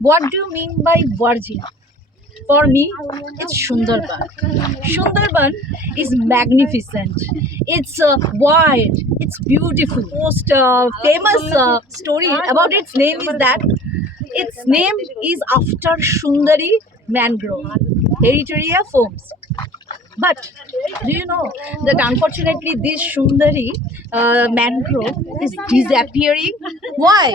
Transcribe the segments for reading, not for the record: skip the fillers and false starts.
What do you mean by virgin? For me, it's Sundarban. Sundarban is magnificent. It's wide. It's beautiful. Most famous story about its name is that its name is after Sundari mangrove, Heritaria forms. But do you know that unfortunately this Sundari mangrove is disappearing? Why?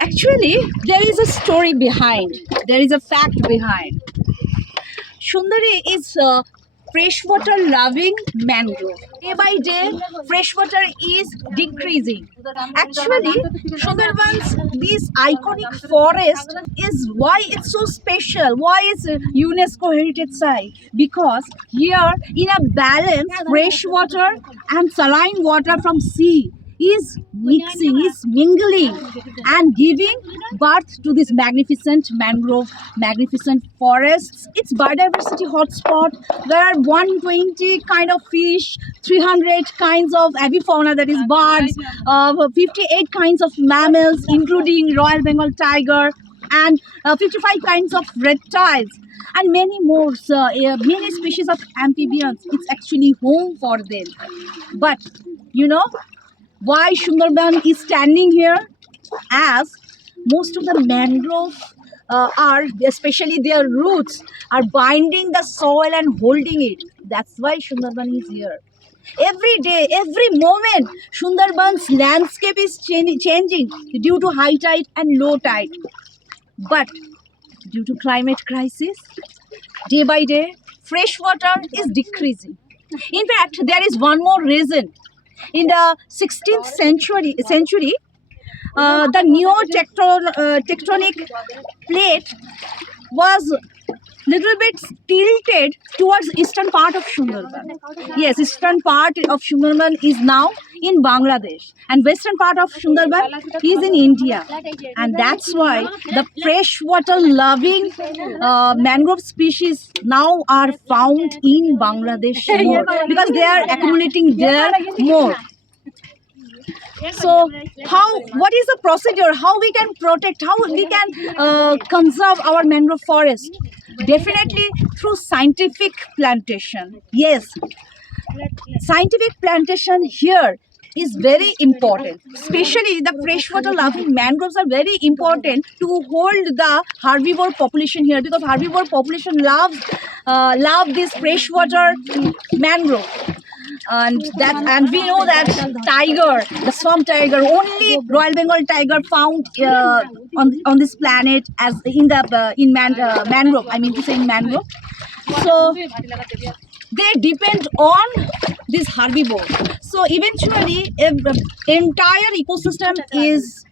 Actually, there is a story behind. There is a fact behind. Sundari is a freshwater loving mangrove. Day by day, freshwater is decreasing. Actually, Sundarban's this iconic forest is why it's so special. Why it's a UNESCO heritage site? Because here, in a balance, freshwater and saline water from sea is mixing, is mingling and giving birth to this magnificent mangrove, magnificent forests. It's biodiversity hotspot. There are 120 kind of fish, 300 kinds of avifauna, that is birds, 58 kinds of mammals, including Royal Bengal tiger, and 55 kinds of reptiles, and many more. So, many species of amphibians. It's actually home for them. But you know why Sundarban is standing here? As most of the mangrove are, especially their roots, are binding the soil and holding it. That's why Sundarban is here. Every day, every moment, Sundarban's landscape is changing due to high tide and low tide. But due to climate crisis, day by day, fresh water is decreasing. In fact, there is one more reason. In the 16th century, the tectonic plate was little bit tilted towards eastern part of Sundarban. Yes, eastern part of Sundarban is now in Bangladesh, and western part of Sundarban is in India, and that's why the freshwater loving mangrove species now are found in Bangladesh more, because they are accumulating there more. So what is the procedure, how we can protect, how we can conserve our mangrove forest? Definitely through scientific plantation. Yes, scientific plantation here is very important, especially the freshwater loving mangroves are very important to hold the herbivore population here, because herbivore population love this freshwater mangrove. And we know that tiger, the swamp tiger, only Royal Bengal tiger found on this planet as in the mangrove. I mean to say in mangrove. So they depend on this herbivore. So eventually, entire ecosystem is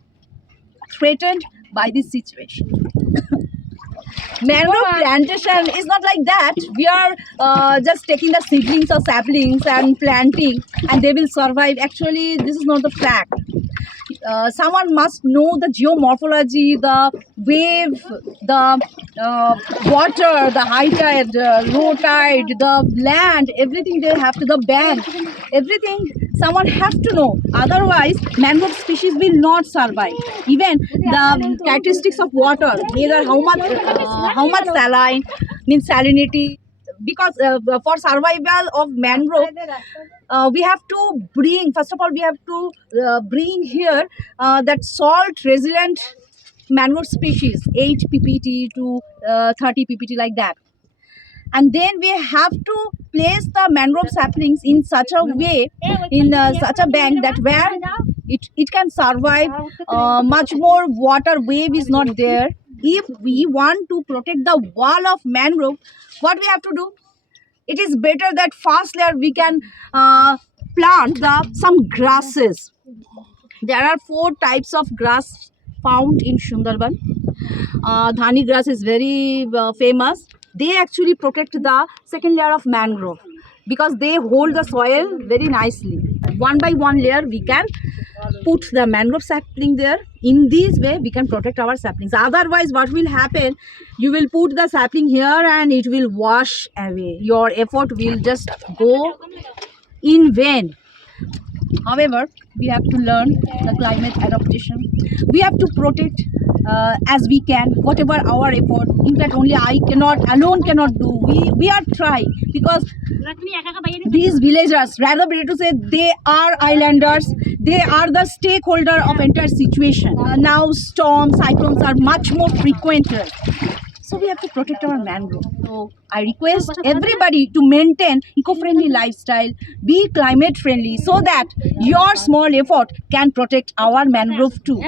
threatened by this situation. Mangrove plantation is not like that. We are just taking the seedlings or saplings and planting, and they will survive. Actually, this is not the fact. Someone must know the geomorphology, the wave, the water, the high tide, low tide, the land, everything they have to, the bank, everything someone have to know. Otherwise, mangrove species will not survive. Even the characteristics of water, either how much saline, means salinity, because for survival of mangrove, we have to bring, first of all, we have to bring here that salt resilient mangrove species, 8 ppt to 30 ppt, like that. And then we have to place the mangrove saplings in such a way, in such a bank, that where it can survive, much more water wave is not there. If we want to protect the wall of mangrove, what we have to do? It is better that first layer we can plant some grasses. There are 4 types of grass found in Sundarban. Dhani grass is very famous. They actually protect the second layer of mangrove because they hold the soil very nicely. One by one layer we can put the mangrove sapling there. In this way we can protect our saplings. Otherwise, what will happen, you will put the sapling here and it will wash away. Your effort will just go in vain. However, we have to learn the climate adaptation. We have to protect as we can, whatever our effort. In fact, only I cannot do. We are trying because these villagers, rather better to say, they are islanders. They are the stakeholder of entire situation. Now storms, cyclones are much more frequented. So we have to protect our mangrove. So I request everybody to maintain eco-friendly lifestyle, be climate friendly, so that your small effort can protect our mangrove too.